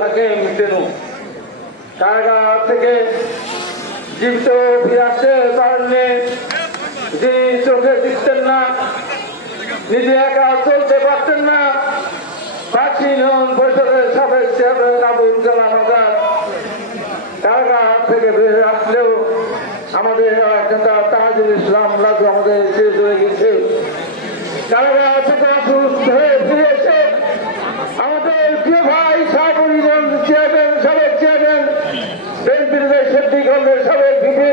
হাকিম তেনু কারাগার থেকে জীবিত ফিরে আসতে পারেননি। যিনি চোখে দিচ্ছেন না, নিজে একা চলতে পারতেন না, প্রাচীন পরিষদের সাবেক চেয়ারম্যান আবুল কালাম আজাদ কারাগার থেকে বের আসলেও আমাদের নেতা তাজুল ইসলাম রাজু আমাদের শেষ হয়ে গেছে। কারাগার থেকে অসুস্থ হয়ে ফিরে এসে আমাদের প্রিয় ভাই শাহপুরগঞ্জ চেয়ারম্যান, সাবেক চেয়ারম্যান, বিএনপির সিদ্দিকগঞ্জের সাবেক ভিপি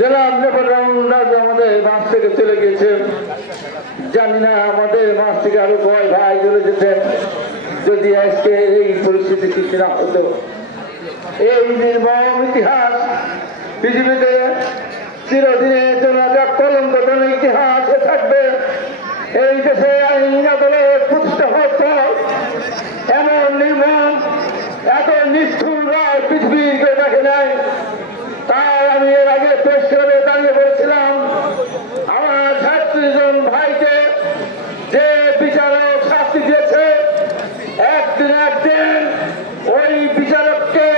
জনাব নেপাল রাজু আমাদের মাঠ থেকে চলে গিয়েছেন। জানি না আমাদের মাঠ থেকে আরো কয় ভাই চলে যেতেন যদি আজকে এই পরিস্থিতি কিছু না হতো। এই নির্মম ইতিহাস পৃথিবীতে চিরদিনের জন্য একটা কলঙ্কজনক ইতিহাস থাকবে। এই দেশে আইন আদালত প্রতিষ্ঠা হচ্ছে এমন নির্মম এত নিষ্ঠুর রায় পৃথিবীর কেউ দেখে নাই। তাই আমি এর আগে প্রেস ক্লাবে দাঁড়িয়ে বলেছিলাম আমার ৩৭ জন ভাইকে যে বিচারক শাস্তি দিয়েছে, একদিন ওই বিচারককে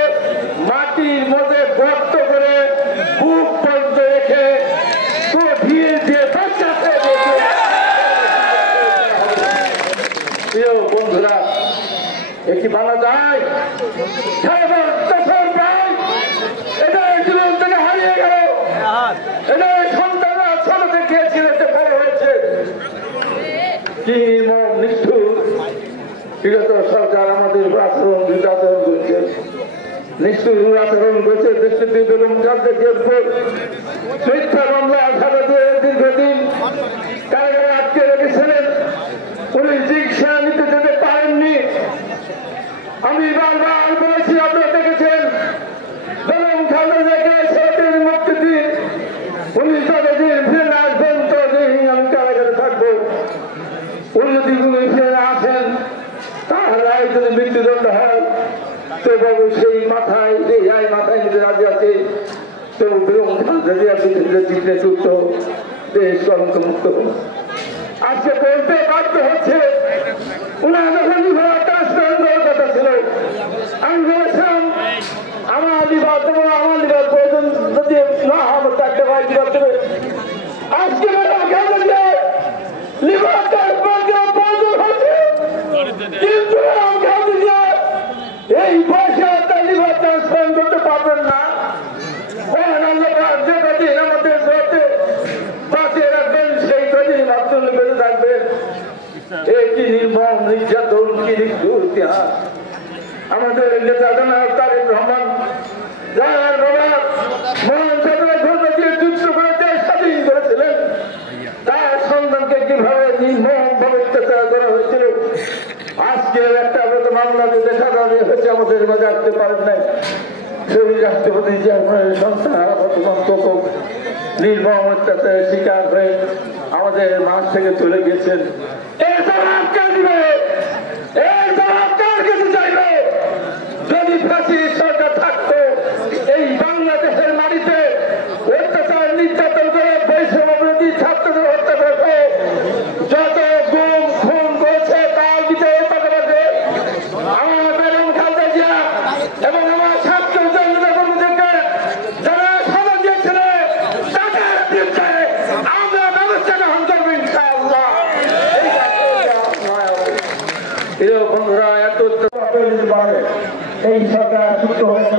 মাটির মধ্যে গর্ত করে বুক পর্যন্ত রেখে দিয়ে প্রিয় বন্ধুরা, একটি মানা যায় এটা জীবন থেকে হারিয়ে গেল। এটা সন্তানরা ছোট থেকে ছেলেতে বড় হয়েছে। কি নিষ্ঠুর বিগত সরকার আমাদের আচরণ নির্যাতন করছে, নিষ্ঠুর আচরণ করছে। দেশটিতে বেগম খালেদা জিয়ার মিথ্যা মামলা দীর্ঘদিন কারাগারে আটকে রেখেছিলেন। পুলিশ চিকিৎসা নিতে যেতে পারেননি। আমি বারবার বলেছি, আপনারা দেখেছেন বেগম খালেদা জিয়াকে ছেলেদের মুক্তি দিন, পুলিশ তাদের দিন ফিরে না আসবেন ততদিন আমি কারাগারে থাকবো। উনি যদি ফিরে আসেন তাহলে যদি মৃত্যুদণ্ড হয় তো বাবু সেই মাথায় নিতে রাজি আছে। তো বেগম খালেদা জিয়া জিতলে যুক্ত দেশ কলঙ্ক মুক্ত। আজকে বলতে বাধ্য হচ্ছে উনার যখন কথা ছিল আমি বলেছিলাম আমার লিভার দেবো, আমার লিভার প্রয়োজন যদি না আমার 4টে ভাই লিভার দেবে। আজকে লিভারটা প্রয়োজন হচ্ছে কিন্তু এই বয়সে তার লিভার ট্রান্সপ্লান্ট করতে পারবেন না। যে কদিন আমাদের বাঁচিয়ে রাখবেন সেই কদিন আপনার বেঁচে থাকবেন। এই কি নির্মম নির্যাতন, কি নিষ্ঠুর ইতিহাস। আমাদের নেতা জনাব তারেক রহমান যার বাবা মহান স্বাধীনতা দিয়ে যুদ্ধ করে দেশ স্বাধীন করেছিলেন, তার সন্তানকে কিভাবে নির্মম ভাবে অত্যাচার করা হয়েছিল। আজকে একটা মামলা দিয়ে দেখা হয়েছে আমাদের মাঝে আসতে পারেন নাই। সেই রাষ্ট্রপতি চেয়ারম্যানের সন্তান নির্মম অত্যাচারের শিকার হয়ে আমাদের মাঠ থেকে চলে গেছেন। এর জবাব কে দিবে? এর জবাব কার কাছে চাইবে? যদি ফ্যাসিস্ট সরকার থাকতো এই বাংলাদেশের মাটিতে অত্যাচার নির্যাতন করে বৈষম্য বিরোধী ছাত্রদের হত্যা করেছে, যত গুম খুন করেছে তার ভিতরে আমার বেগম খালেদা জিয়া এবং আমার ছাত্র জনতাকে যারা সাজা দিয়েছিল তাদের বিরুদ্ধে আমরা ব্যবস্থা গ্রহণ করবো ইনশাআল্লাহ। বন্ধুরা এত এই সরকার যুক্ত হয়েছে